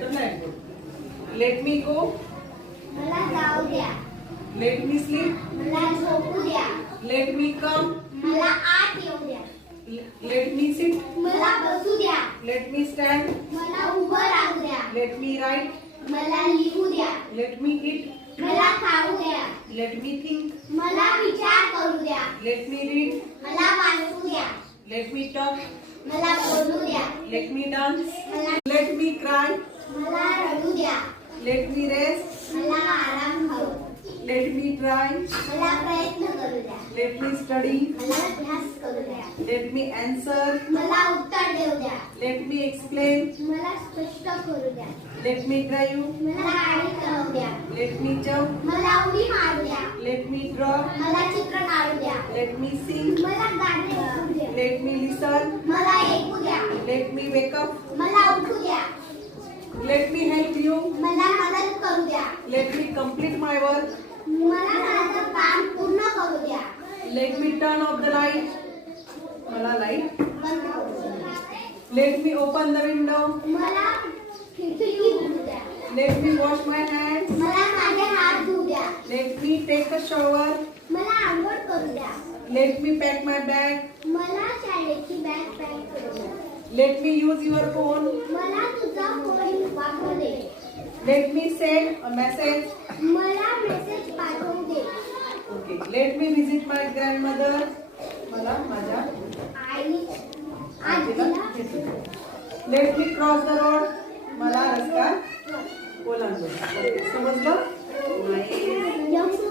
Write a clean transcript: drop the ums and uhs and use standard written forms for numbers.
तर let go. Let me गो. मला जाऊ द्या. Let me sleep. मला झोपू द्या. Let me come. मला आत येऊ द्या. Let me sit. मला बसू द्या. Let me stand. मला उभं राहू द्या. Let me write. मला लिहू द्या. Let me eat. मला खाऊ द्या. Let me think. मला विचार करू द्या. Let me read. मला वाचू द्या. Let me talk. मला बोलू द्या. Let me dance. मला लेट मी क्राय. मला रडू द्या. Let me rest. मला आराम करू. Let me try. मला प्रयत्न करू द्या. Let me study. मला अभ्यास करू द्या. Let me answer. मला उत्तर देऊ द्या. Let me explain. मला स्पष्ट करू द्या. Let me drive. मला गाडी चालवू द्या. Let me jump. मला उडी मारू द्या. Let me draw. मला चित्र काढू द्या. Let me sing. मला गाणे ऐकू द्या. Let me listen. मला ऐकू द्या. लेट मी वेकअप. मला उठू द्या. Let me help you. मला मदत करू द्या. Let me complete my work. मला माझं काम पूर्ण करू द्या. Let me turn off the light. मला लाईट. बंद करू द्या. Let me open the window. मला खिडकी उघडू द्या. Let me wash my hands. मला माझे हात धुऊ द्या. Let me take a shower. मला आंघोळ करू द्या. Let me pack my bag. मला शाळेची बॅग पॅक करू द्या. Let me use your phone. मला तुझा फोन वापरू दे. Let me send a message. मला मेसेज पाठवू दे. Okay. Let me visit my grandmother. मला माझ्या आजीला भेटू. Let me cross the road. मला रस्ता ओलांडू. समजलं? Yes.